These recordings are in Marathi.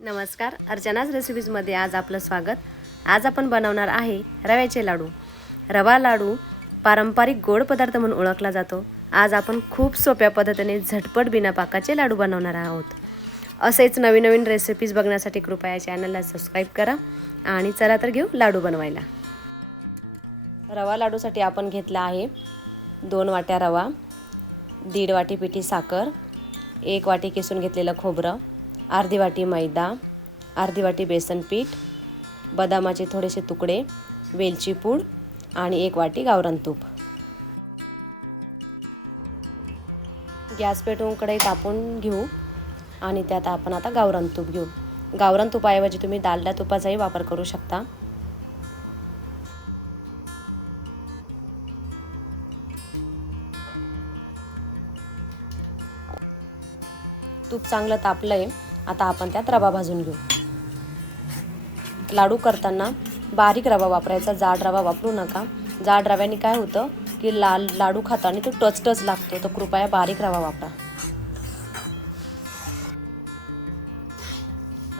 नमस्कार, अर्चनाज रेसिपीजमध्ये आज आपलं स्वागत। आज आपण बनवणार आहे रव्याचे लाडू। रवा लाडू पारंपरिक गोड पदार्थ म्हणून ओळखला जातो। आज आपण खूप सोप्या पद्धतीने झटपट बिना पाकाचे लाडू बनवणार आहोत। असेच नवीन नवीन रेसिपीज बघण्यासाठी कृपया चॅनलला सबस्क्राइब करा आणि चला तर घेऊ लाडू बनवायला। रवा लाडूसाठी आपण घेतला आहे 2 वाट्या रवा, 1.5 वाटी पिठी साखर, 1 वाटी किसून घेतलेलं खोबरं, अर्धी वाटी मैदा, अर्धी वाटी बेसन पीठ, बदामाचे थोडेसे तुकडे, वेलची पूड आणि 1 वाटी गावरान तूप। गॅस पेटवून कढई तापवून घेऊ आणि त्यात आपण आता गावरान तूप घेऊ। गावरान तुपाऐवजी तुम्ही डालडा तुपाचाही वापर करू शकता। तूप चांगलं तापलंय, आता आपण त्यात रवा भाजून घेऊ। लाडू करताना बारीक रवा वापरायचा, जाड रवा वापरू नका। जाड रव्याने काय होतं की लाडू खाताना तो टचटच लागतो, तर कृपया बारीक रवा वापरा।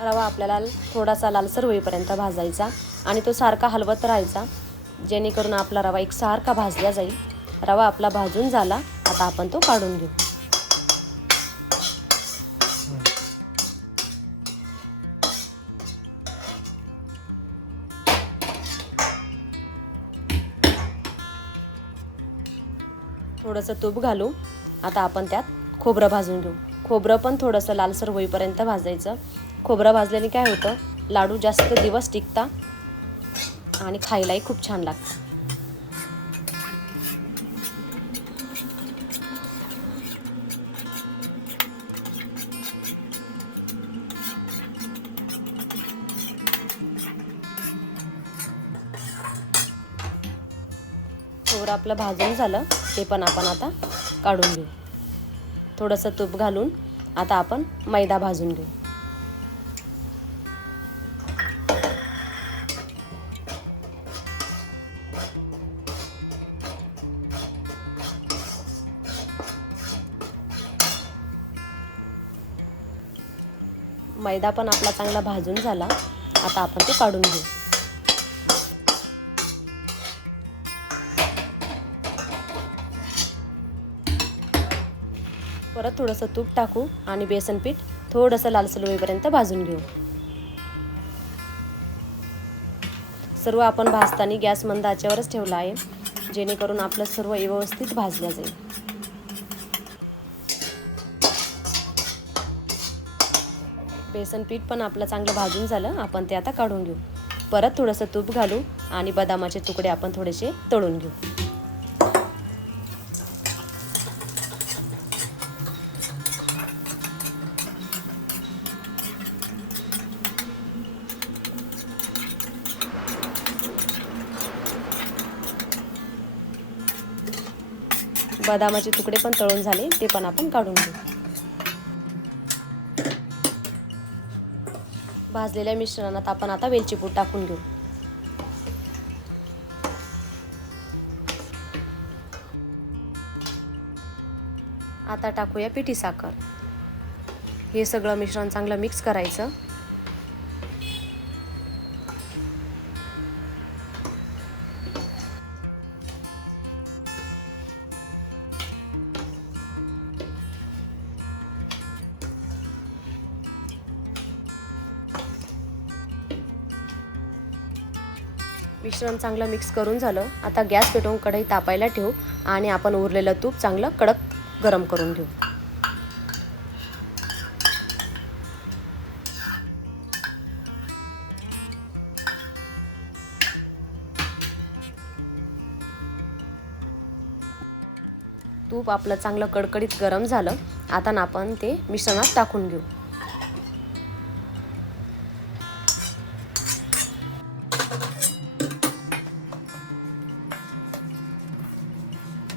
रवा आपल्याला थोडासा लालसर होईपर्यंत भाजायचा आणि तो सारखा हलवत राहायचा, जेणेकरून आपला रवा एकसारखा भाजला जाईल। रवा आपला भाजून झाला, आता आपण तो काढून घेऊ। थोडंसं तूप घालू, आता आपण त्यात खोबरं भाजून घेऊ। खोबरं पण थोडंसं लालसर होईपर्यंत भाजायचं। खोबरं भाजल्याने काय होतं, लाडू जास्त दिवस टिकतात आणि खायलाही खूप छान लागतं। खोबरं आपलं भाजून झालं, ते पण आपण आता काढून घेऊ। थोडंसं तूप घालून आता आपण मैदा भाजून घेऊ। मैदा पण आपला चांगला भाजून झाला, आता आपण ते काढून घेऊ। परत थोडंसं तूप टाकू आणि बेसन पीठ थोडंसं लालसर होईपर्यंत भाजून घेऊ। सर्व आपण भाजताना गॅस मंद आचेवरच ठेवला आहे, जेणेकरून आपलं सर्व व्यवस्थित भाजलं जाईल। बेसन पीठ पण आपलं चांगलं भाजून झालं, आपण ते आता काढून घेऊ। परत थोडंसं तूप घालू आणि बदामाचे तुकडे आपण थोडेसे तळून घेऊ। बदामाचे तुकडे पण तळून झाले, ते पण आपण काढून घेऊ। भाजलेल्या मिश्रणात आपण आता वेलची पूड टाकून घेऊ। आता टाकूया पिठी साखर। हे सगळं मिश्रण चांगलं मिक्स करायचं। मिश्रण चांगलं मिक्स करून झालं, आता गॅस पेटवून कढई तापायला ठेवू आणि आपण उरलेलं तूप चांगलं कडक गरम करून घेऊ। तूप आपलं चांगलं कडकडीत गरम झालं, आता आपण ते मिश्रणात टाकून घेऊ।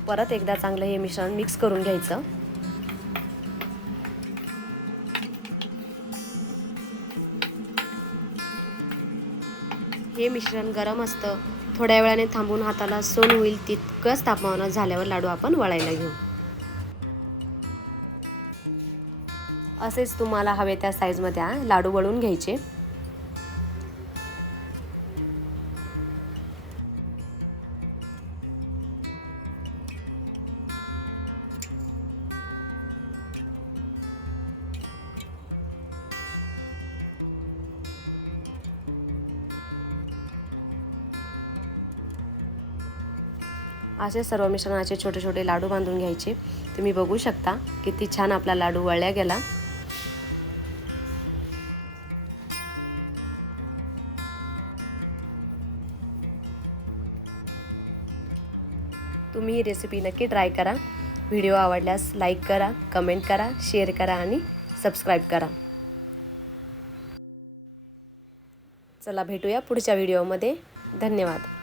परत एकदा चांगलं हे मिश्रण मिक्स करून घ्यायचं। हे मिश्रण गरम असतं, थोड्या वेळाने थांबून हाताला सण होईल तितकंच तापमानात झाल्यावर लाडू आपण वळायला घेऊ। असेच तुम्हाला हवे त्या साईजमध्ये लाडू वळून घ्यायचे। असे सर्व मिश्रणाचे छोटे छोटे लाडू बांधून घ्यायचे। तुम्ही बघू शकता किती छान आपला लाडू वळला गेला। तुम्ही ही रेसिपी नक्की ट्राय करा। व्हिडिओ आवडल्यास लाईक करा, कमेंट करा, शेअर करा आणि सबस्क्राईब करा। चला भेटूया पुढच्या व्हिडिओमध्ये। धन्यवाद।